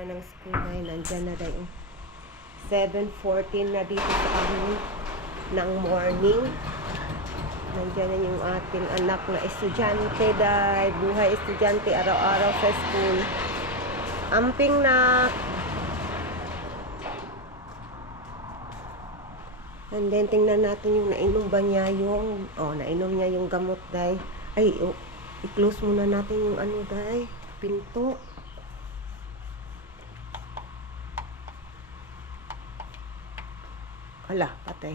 na ng school dahil nandyan na dahil 7:14 na dito sa amin ng morning. Nandyan na yung ating anak na estudyante dahil buhay estudyante araw-araw sa school. Amping na. And then tingnan natin yung nainom ba niya yung nainom niya yung gamot dahil i-close muna natin yung dahil pinto. Hala, patay.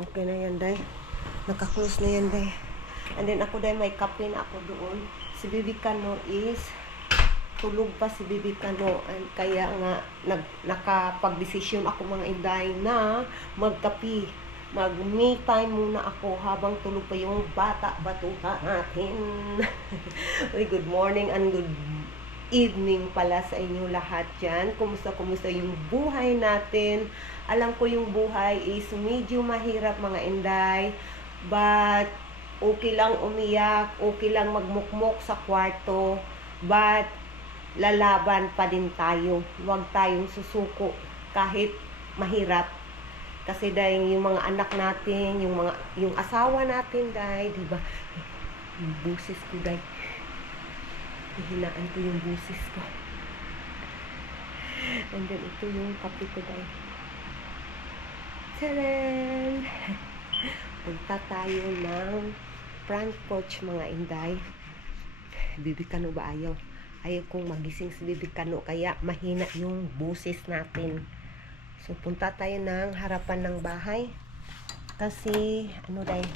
Okay na yan, day. Naka-close na yan, day. And then ako, day, may kape na ako doon. Si Bibi Kano is tulog pa si Bibi Kano. And kaya nga, nakapag-desisyon ako mga inday na magkape. Mag-me time muna ako habang tulog pa yung bata-batuta natin. Uy, good morning and good evening pala sa inyo lahat dyan. Kumusta yung buhay natin? Alam ko yung buhay is medyo mahirap mga inday. But, okay lang umiyak, okay lang magmukmok sa kwarto. But, lalaban pa din tayo. Huwag tayong susuko kahit mahirap. Kasi dahil yung mga anak natin, yung asawa natin dahil, di ba? Yung busis ko dahil. Hihinaan ko yung busis ko. And then ito yung kape ko dahil. Tadaan! Punta tayo ng front porch mga inday. Bibi Kano ba ayaw? Ayaw kong magising si Bibi Kano kaya mahina yung busis natin. So punta tayo ng harapan ng bahay. Kasi dahil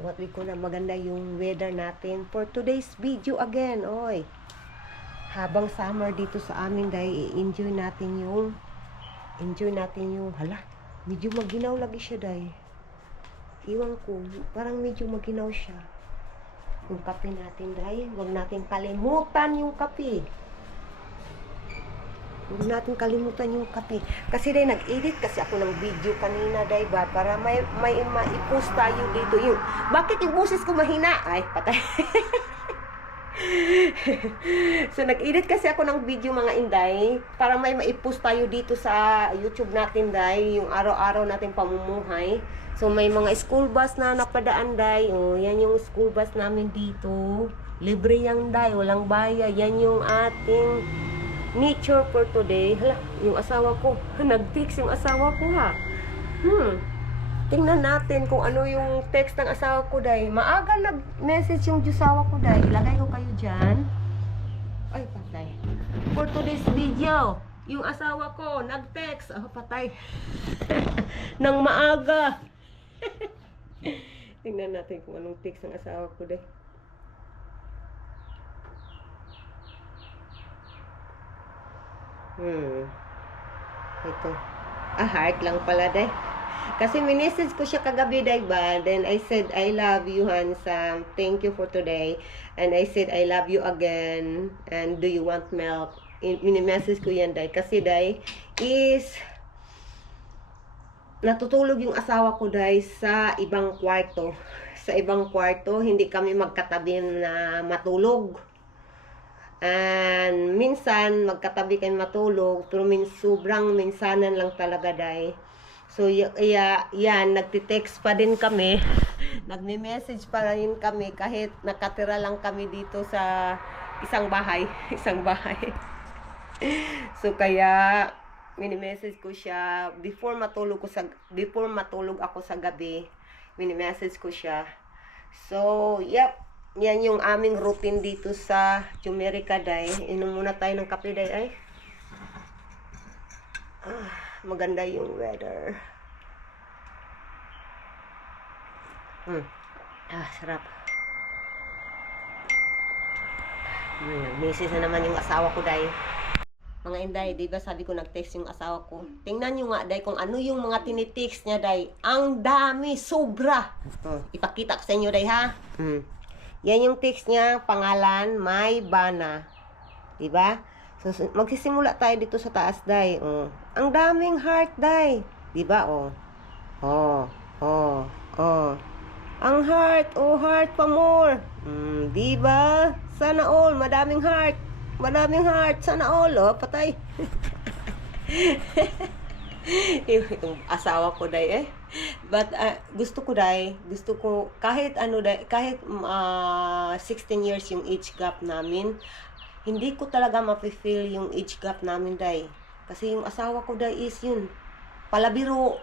what we call maganda yung weather natin for today's video again. Oy, habang summer dito sa amin dahil enjoy natin yung hala, medyo maginaw lagi siya dahil iwan ko, parang medyo maginaw siya yung kape natin dahil huwag natin kalimutan yung kape. Huwag natin kalimutan yung kape. Kasi dahil nag-edit kasi ako ng video kanina dahil ba para may ma-post tayo dito. Yun. Bakit yung boses ko mahina? Ay, patay. So nag-edit kasi ako ng video mga inday para may ma-post tayo dito sa YouTube natin dahil yung araw-araw natin pamumuhay. So may mga school bus na napadaan dahil. Oh, yan yung school bus namin dito. Libre yan dahil, walang bayad. Yan yung ating nature for today. Hala, yung asawa ko. Nag-text yung asawa ko ha. Tingnan natin kung ano yung text ng asawa ko dahil. Maaga nag-message yung asawa ko dahil. Ilagay ko kayo dyan. Ay, patay. For today's video, yung asawa ko nag-text. Patay. Nang maaga. Tingnan natin kung anong text ng asawa ko dahil. Ito. Heart lang pala day. Kasi minessage ko siya kagabi day ba. Then I said, I love you handsome. Thank you for today. And I said, I love you again. And do you want milk? Mini-message ko yan day. Kasi day is natutulog yung asawa ko day sa ibang kwarto. Sa ibang kwarto, hindi kami magkatabi na matulog. And minsan magkatabi kayo matulog, pero sobrang minsanan lang talaga dahil. So yan, nagti-text pa din kami. Nagme-message pa rin kami kahit nakatira lang kami dito sa isang bahay. So kaya mini-message ko siya before matulog ako sa gabi. Mini-message ko siya. So, yep. Yan yung aming routine dito sa Jumerica day. Inom muna tayo ng kape day ay. Maganda yung weather. Sarap. Misis na naman yung asawa ko day. Mga inday, di ba sabi ko nag-text yung asawa ko. Tingnan nyo nga day kung ano yung mga tinitext niya day. Ang dami, sobra. Ipakita ko sa inyo day ha. Yan yung text niya, pangalan, May Bana. Diba? So, magsisimula tayo dito sa taas, day. Oh. Ang daming heart, day. Diba? Oh. Oh. Oh. Oh. Ang heart. Oh, heart pa more. Diba? Sana all. Madaming heart. Madaming heart. Sana all. Oh, patay. Itong asawa ko day but gusto ko kahit ano day, kahit 16 years yung age gap namin, hindi ko talaga mafe-feel yung age gap namin day, kasi yung asawa ko day is yun palabiro,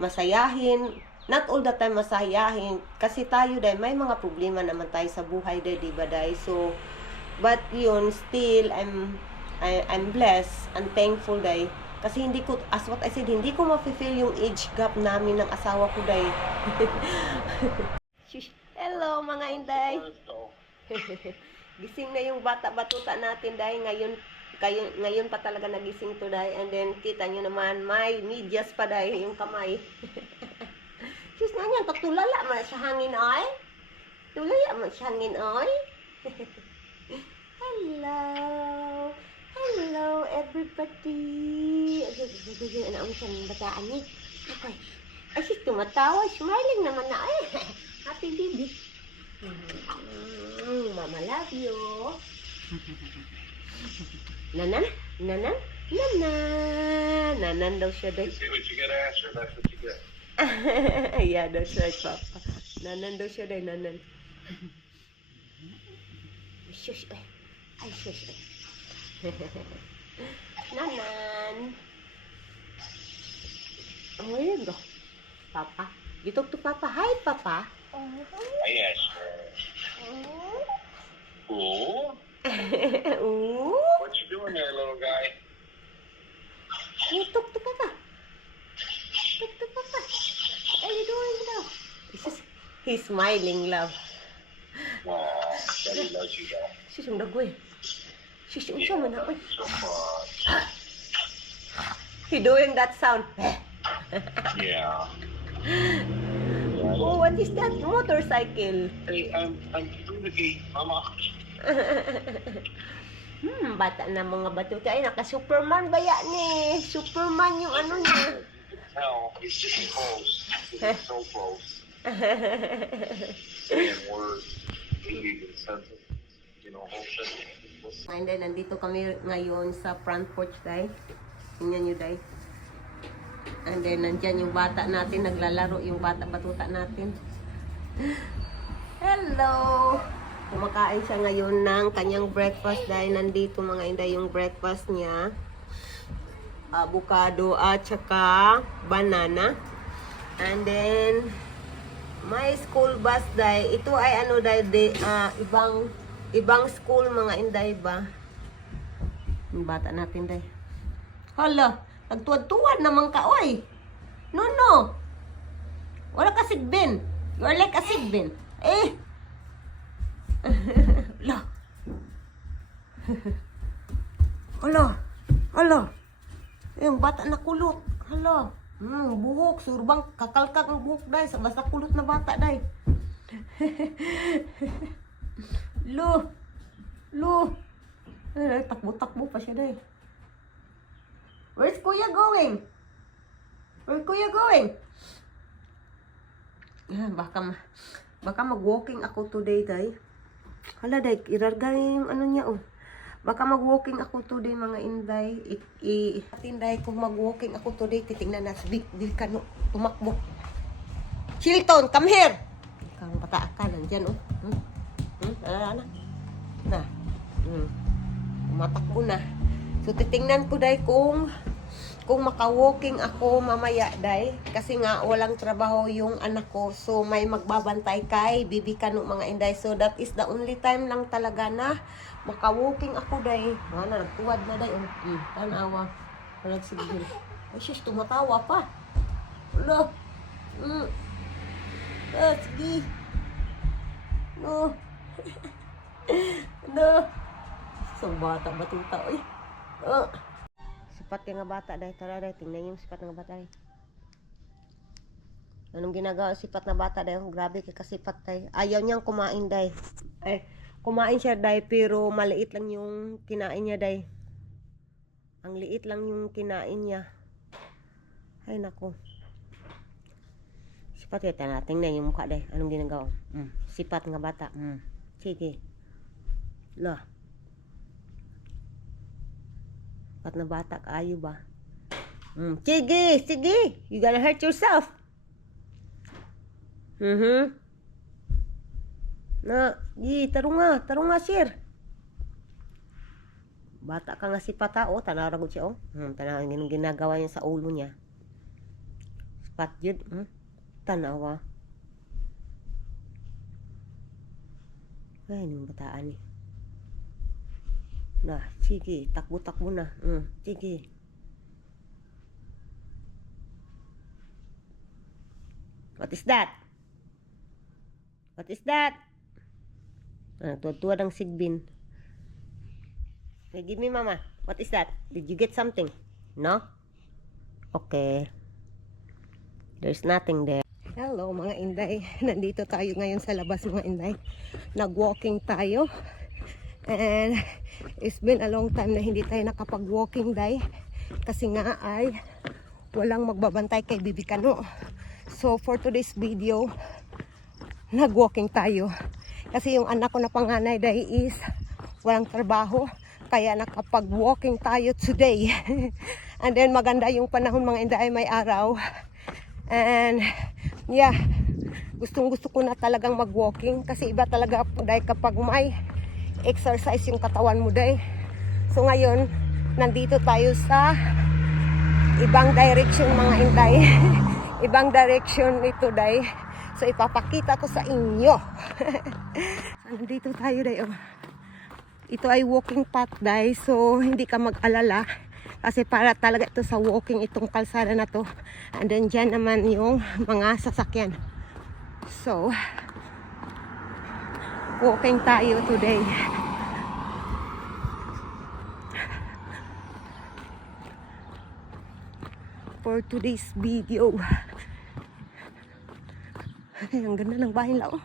masayahin, not all the time masayahin, kasi tayo day may mga problema naman tayo sa buhay day, diba day? So but yun, still I'm blessed and thankful day. Kasi hindi ko, as what I said, hindi ko mafe-feel yung age gap namin ng asawa ko day. Hello mga inday. Gising na yung bata-batuta natin day. Ngayon pa talaga nagising to day. And then kita nyo naman, may medyas pa day yung kamay. Sus na yan, tulala man sa hangin ay. Tulala man sa hangin ay. Hello. Hello, everybody. Ano ang siyang bataan niya? Okay. Ay, sis, tumatawa. Smiling naman na. Ay, happy baby. Mama love you. Nanan? Nanan? Nanan. Nanan daw siya doon. See what you gotta answer, that's what you get. Yeah, that's right, Papa. Nanan daw siya doon, nanan. Shush, ay. Ay, shush, ay. Nanan. Oh, yun go. Papa. You talk to Papa. Hi, Papa. Yes. Cool. Ooh. What you doing there, little guy? You talk to Papa. Talk to Papa. What are you doing now? He's smiling, love. Aw, Daddy loves you, though. Sis, ang dagoy. Sis, ang sama na. Oy. So much. He doing that sound. Yeah. Oh, what is that? Motorcycle. Hey, I'm through the gate, Mama. Bata na mga batuta. Ay, naka-Superman ba yan eh? Superman yung ano niya. Hell, it's just close. It's so close. And we're even sensitive, you know, whole shit. And then, nandito kami ngayon sa front porch, day. Tingnan nyo, day. And then, nandyan yung bata natin. Naglalaro yung bata-batuta natin. Hello! Kumakain siya ngayon ng kanyang breakfast, day. Nandito mga inday yung breakfast niya. Avocado at saka banana. And then, may school bus, day. Ito ay ano, day, ibang school mga inday ba? Yung bata natin, day. Hala, nagtuwad-tuwad naman ka, oy. No. Wala ka sigbin. You're like a sigbin. Eh. Hala. Yung bata na kulot. Hala. Buhok. Surbang kakalkak ang buhok, day. Sa basta kulot na bata, day. Lo. Takbo-takbo pa siya, day. Where's Kuya going? Where's Kuya going? Baka mag-walking ako today, day. Hala, day. Irargay yung ano niya, oh. Baka mag-walking ako today, mga inday. Tinday, kung mag-walking ako today, titingnan na sa big ka, no. Tumakbo. Chilton, come here! Kang bata ka, nandyan, oh. Matakbo na. So, titingnan ko, day, kung maka-walking ako mamaya, day. Kasi nga, walang trabaho yung anak ko. So, may magbabantay kay Bibi Kano, mga inday. So, that is the only time lang talaga na maka-walking ako, day. Nagtuwad na, day. Tanawa. Walang sigil. Ay, sis, tumatawa pa. Wala. Sige. No. So, bata-batuta, oy. Sipat yung nga bata, day. Tara, day. Tingnan yung sipat ng bata, day. Anong ginagawa sipat na bata, day? Grabe kay kasipat, day. Ayaw niyang kumain, day. Ay, Kumain siya, day, pero maliit lang yung kinain niya, day. Ang liit lang yung kinain niya. Ay, nako. Sipat yata natin na yung mukha, day. Anong ginagawa? Sipat nga bata. Sige. Lah. Sipat na bata, kaayo ba? Sige, sige. You gonna hurt yourself. Na, tarong nga, sir. Bata ka nga si Pata, oh, tanawag siya, oh. Tanawag yung ginagawa niya sa ulo niya. Spat yun, tanawa. Ay, yung bataan eh. Na, sige, takbo-takbo na. Sige. What is that? What is that? Tuwa ng sigbin. Hey, give me, mama. What is that? Did you get something? No? Okay. There's nothing there. Hello, mga inday. Nandito tayo ngayon sa labas, mga inday. Nag-walking tayo. And it's been a long time na hindi tayo nakapag-walking, day. Kasi nga ay walang magbabantay kay Bibi Kano. So, for today's video, nag-walking tayo. Kasi yung anak ko na panganay, day, is walang trabaho. Kaya nakapag-walking tayo today. And then maganda yung panahon, mga inday, may araw. And yeah, gustong-gusto ko na talagang mag-walking. Kasi iba talaga day kapag may exercise yung katawan mo, day. So ngayon, nandito tayo sa ibang direction, mga inday. Ibang direction ito, day. So ipapakita ko sa inyo. Nandito tayo, day, oh. Ito ay walking path, day. So hindi ka mag-alala. Kasi para talaga ito sa walking, itong kalsada na to. And then dyan naman yung mga sasakyan. So, walking tayo today. For today's video. Ay, ang ganda ng bahay lang.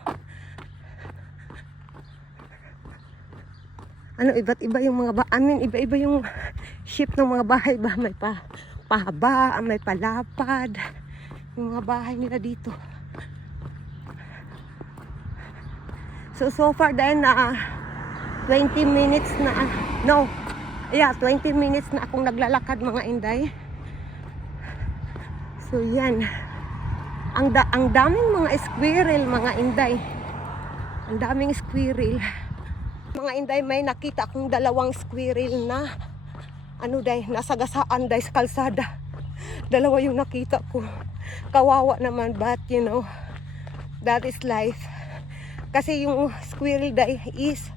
Ano, iba't iba yung mga iba-iba yung shape ng mga bahay ba. May pahaba, may palapad. Yung mga bahay nila dito. So far dahil na 20 minutes na, 20 minutes na akong naglalakad, mga inday. So yan. Ang daming mga squirrel, mga inday. Ang daming squirrel. Mga inday, may nakita akong dalawang squirrel na nasagasaan, day, sa kalsada. Dalawa yung nakita ko. Kawawa naman, but you know, that is life. Kasi yung squirrel, day, is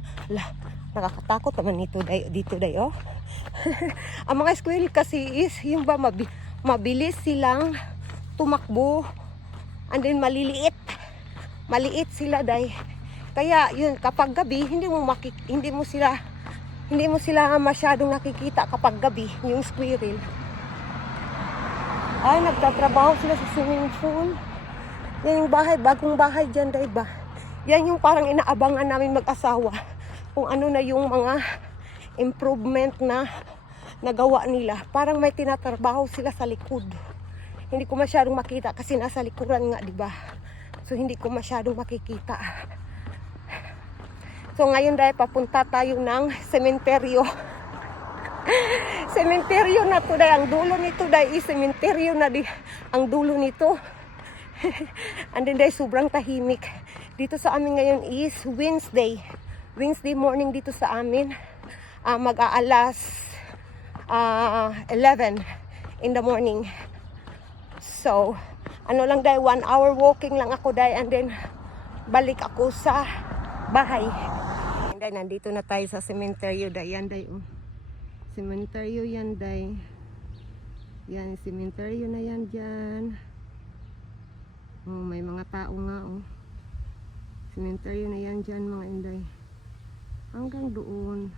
nakakatakot naman dito, day, oh. Ang mga squirrel kasi is yung ba mabilis silang tumakbo, and then maliit sila, day. Kaya yun, kapag gabi hindi mo sila masyadong nakikita kapag gabi, yung squirrel. Ay, nagtatrabaho sila sa swimming pool. Yan yung bahay, bagong bahay dyan, day, ba? Yan yung parang inaabangan namin mag-asawa. Kung ano na yung mga improvement na nagawa nila. Parang may tinatrabaho sila sa likod. Hindi ko masyadong makita kasi nasa likuran nga, di ba? So hindi ko masyadong makikita. So ngayon, dahil papunta tayo ng sementeryo. Sementeryo na to, dahil ang dulo nito, dahil sementeryo na ang dulo nito. And then dahil sobrang tahimik. Dito sa amin ngayon is Wednesday morning dito sa amin. Mag-aalas 11 in the morning. So, lang dahil 1 hour walking lang ako, dahil, and then balik ako sa bahay. And then nandito na tayo sa sementeryo, dahil, yan, dahil, oh. Sementeryo yan, dahil. Yan, sementeryo na yan dyan. Oh, may mga tao nga, oh. Sementeryo na yan dyan, mga inday. Hanggang doon.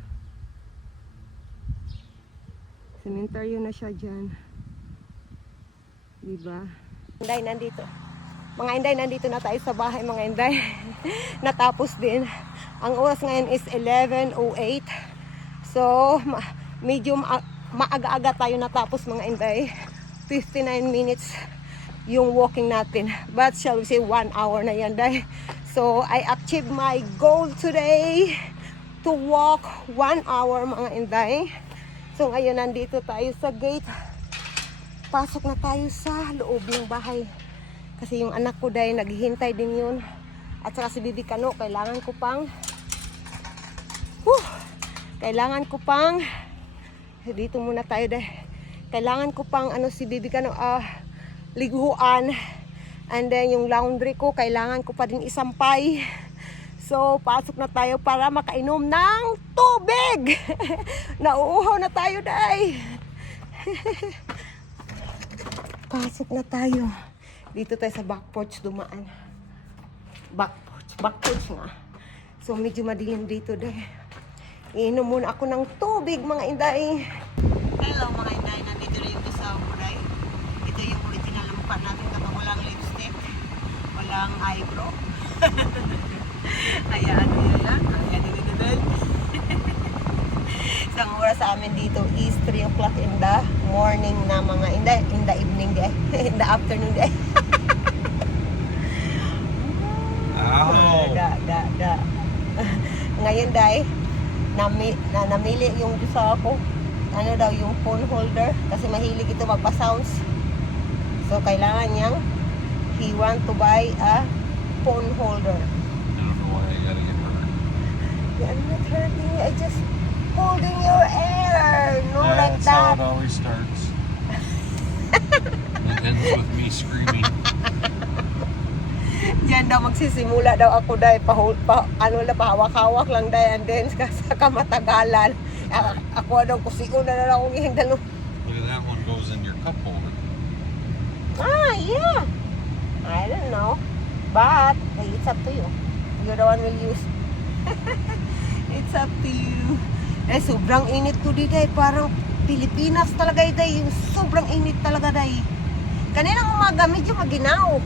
Sementeryo na siya dyan. Diba? Inday, nandito. Mga Inday, nandito na tayo sa bahay mga Inday. Natapos din. Ang oras ngayon is 11:08. So, medyo maaga-aga tayo natapos mga Inday. 59 minutes yung walking natin. But shall we say 1 hour na yan Day. So, I achieved my goal today to walk 1 hour mga Inday. So, ngayon nandito tayo sa gate. Pasok na tayo sa loob ng bahay. Kasi yung anak ko Day, naghihintay din yun. At saka si Bibi Kano, kailangan ko pang dito muna tayo Day. Kailangan ko pang si Bibi Kano liguan. And then yung laundry ko, kailangan ko pa din isampay. So, pasok na tayo para makainom ng tubig. Nauuhaw na tayo Day. Pasok na tayo. Dito tayo sa back porch dumaan. Back porch nga. So medyo madilim dito Day. Iinom muna ako ng tubig mga Inday. Hello mga Inday, nandito na yung kasama ko Day. Ito yung original na mukha natin kapag walang lipstick, walang eyebrow. Ayan. Isang oras sa amin dito is 3 o'clock in the morning na mga Inday. In the evening Day. In the afternoon Day. Da. Ngayon Day, namili yung sa ako. Ano daw yung phone holder kasi mahilig ito magpa-sounds. So kailangan niyang he want to buy a phone holder. I don't know why I gotta get hurt. I'm not hurting you. I just holding your hair. No, like That's how that. it always starts. It ends with me screaming. Diyan daw magsisimula daw ako Day, pahawak-hawak lang Day, and then sa kamatagalan. Ako daw kusiyo na lang akong ihindalo. Look at that one goes in your cup holder. Yeah. I don't know. But, it's up to you. You're the one will use. It's up to you. Sobrang init to dito parang Pilipinas talaga Day. Yung sobrang init talaga Day. Kaninang umaga medyo maginaw.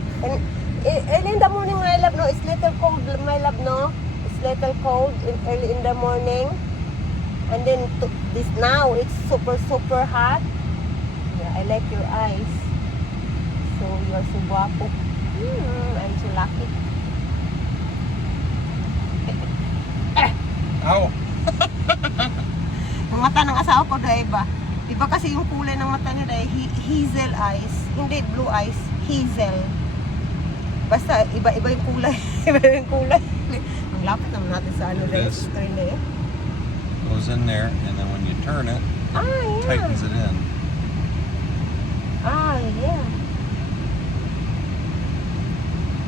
And in the morning, my love, no, it's little cold, my love, no. It's little cold early in the morning. And then now, it's super hot. Yeah, I like your eyes. So, you're so guapo. I'm so lucky. Ow! Ang mata ng asawa ko, Day, ba? Iba kasi yung kulay ng mata niya, Day, hazel eyes. Hindi blue eyes, hazel. Basta, iba yung kulay. Iba yung kulay. Ang lapit naman natin sa Day. This. Screen na yun. Goes in there, and then when you turn it, Yeah. tightens it in. Yeah.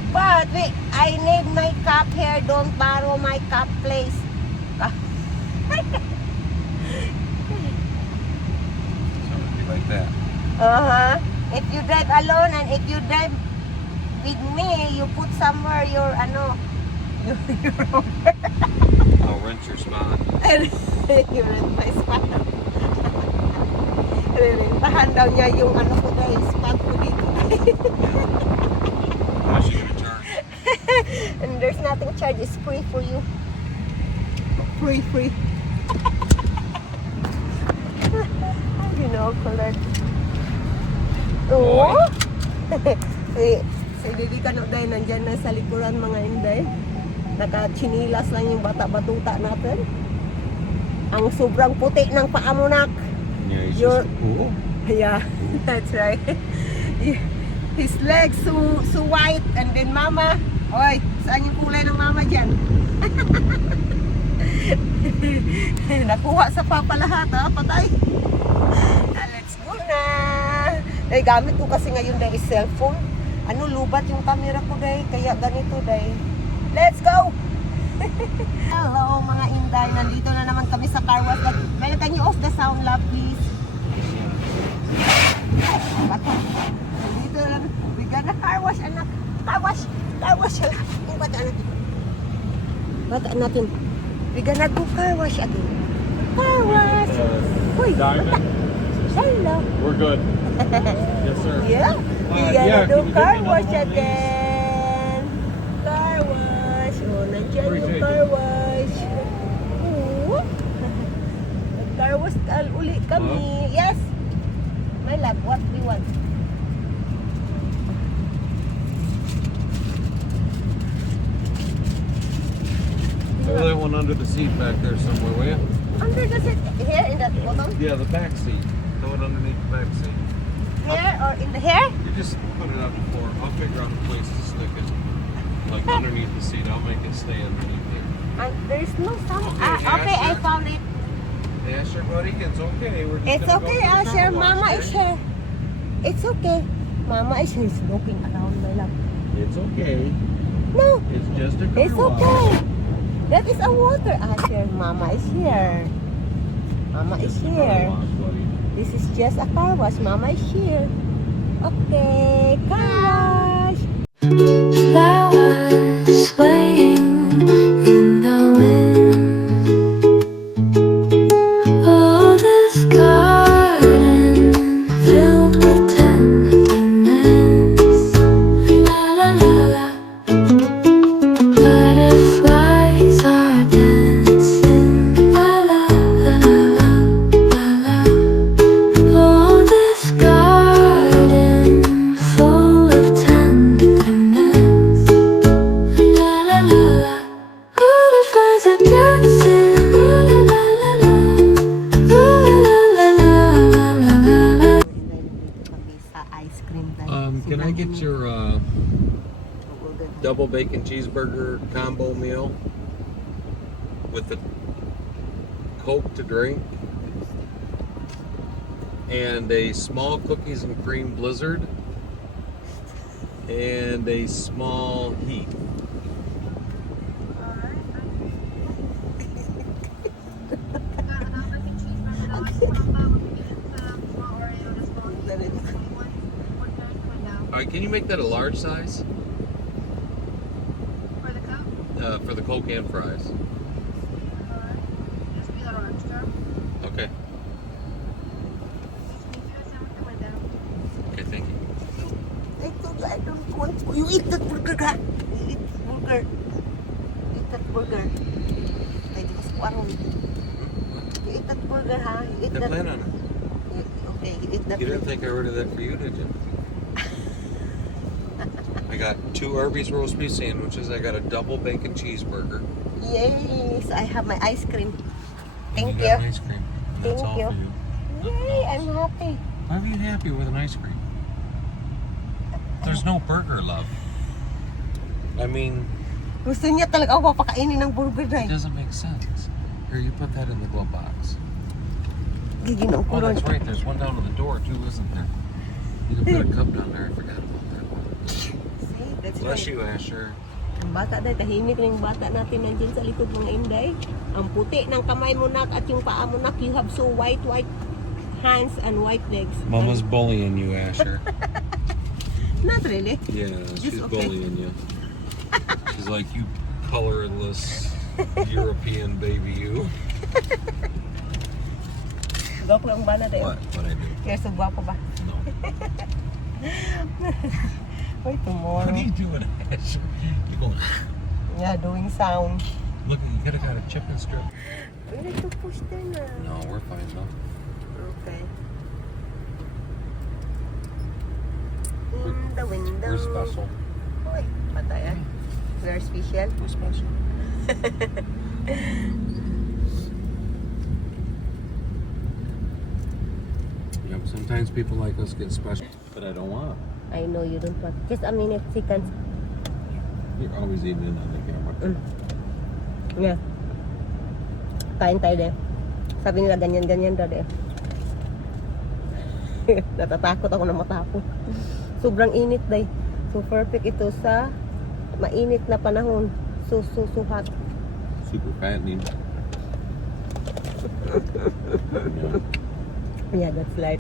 But wait, I need my cup here. Don't borrow my cup, please. So it'd be like that. If you drive alone and if you drive with me, you put somewhere your I'll rent your spot. you rent my spot. Rentahan daw niya yung ko Day, spot ko dito. How much you gonna charge? And there's nothing charge, it's free for you. Free. You know, collect. Oh! Si Bibi Kano Day, nandyan na sa likuran mga Inday. Naka-chinilas lang yung bata-batuta natin. Ang sobrang puti ng paa mo, nak. Yeah, he's You're- just cool. Yeah, that's right. His legs so white. And then mama, oy, saan yung kulay ng mama dyan? Nakuha sa papa lahat, patay. Let's go na. Gamit ko kasi ngayon Day is cellphone. Lubat yung camera ko Day, kaya ganito Day. Let's go! Hello mga Inday, nandito na naman kami sa car wash. Mel, can you off the sound love please? Bato. Nandito na naman. We gonna car wash anak. Car wash. Yung bata natin. Bata natin. We gonna do car wash again. Car wash. Uy, Diamond. hello. We're good. Yes, sir. Yeah. We gonna yeah, do can you car give me wash another one, again. uli kami. Yes. My love, what do you want? Throw that one under the seat back there somewhere, will you? Under the seat, here in that bottom? Yeah, the back seat. Throw it underneath the back seat. Here or in the hair? You just put it on the floor. I'll figure out a place to stick it. Like underneath the seat. I'll make it stay underneath there. There's no some. Okay, Okay, I Asher. found it. Asher, buddy, it's okay. We're just It's gonna okay, go for the Asher. car wash, Mama okay? is here. It's okay. Mama is here. He's looking around, my love. It's okay. No, It's just a car it's wash. okay. That is a water, Asher. Mama is here. Mama is Just a car here. wash, buddy. This is just a car wash. Mama is here. Okay, car wash. Flowers swaying in the wind. Oh, this garden filled with tenderness. La la la la. Butterflies are dancing. La la la la la la. Oh, this garden full of tenderness. La la la la. Butterflies are dancing. La la la la la. La la la la la la la. Kami sa ice cream. Can I get your double bacon cheeseburger combo meal with the Coke to drink and a small cookies and cream blizzard and a small heat? All right, can you make that a large size For the cup? for the Coke and fries? Just be a little extra. Okay. Just make sure it's with the window. Okay, thank you. I don't want to. You eat that burger, ha? You eat burger. Eat that burger. Ay, di ka sa kwarong. You eat that burger, ha? You eat I that. plan on it. Okay, you eat that. You didn't think I ordered that for you, did you? I got 2 Arby's roast beef sandwiches. I got a double bacon cheeseburger. Yes, I have my ice cream. Thank You you. got an ice cream. That's Thank all you. for you. Yay, I'm happy. Why are you happy with an ice cream? There's no burger, love. I mean, Gusto niya talaga ako papakainin ng burger na it eh. doesn't make sense. Here, you put that in the glove box. Giginaw ko Oh, ron. that's right. There's one down to the door too, isn't there? You can put a cup down there. I forgot about that one. See, that's Bless right. you, Asher. Ang bata dahil, tahimik na yung bata natin nandiyan sa likod mga inday. Ang puti ng kamay mo nak at yung paa mo nak, you have so white hands and white legs. Mama's bullying you, Asher. Not really. Yeah, she's okay. bullying you. She's like, you colorless European baby, you. Gwapo ang bana dahil. What? What I do? Kaya so gwapo ba? No. Wait, tomorrow. What are you doing, Asher? You're going, Yeah, doing sound. look, you could have got a chicken strip. We need to push there na. No, we're fine though. Okay. In the window. We're special. Uy, patay ah. We're special. We're special. Yep, sometimes people like us get special, but I don't want. I know you don't want. Just a minute, seconds. You're always eating in on the camera. Yeah. Kain tayo de. Sabi nila ganyan-ganyan daw de. Natatakot ako na matapon. Sobrang init day. So perfect ito sa mainit na panahon. So hot. Super fattening. Yeah. Yeah, that's light.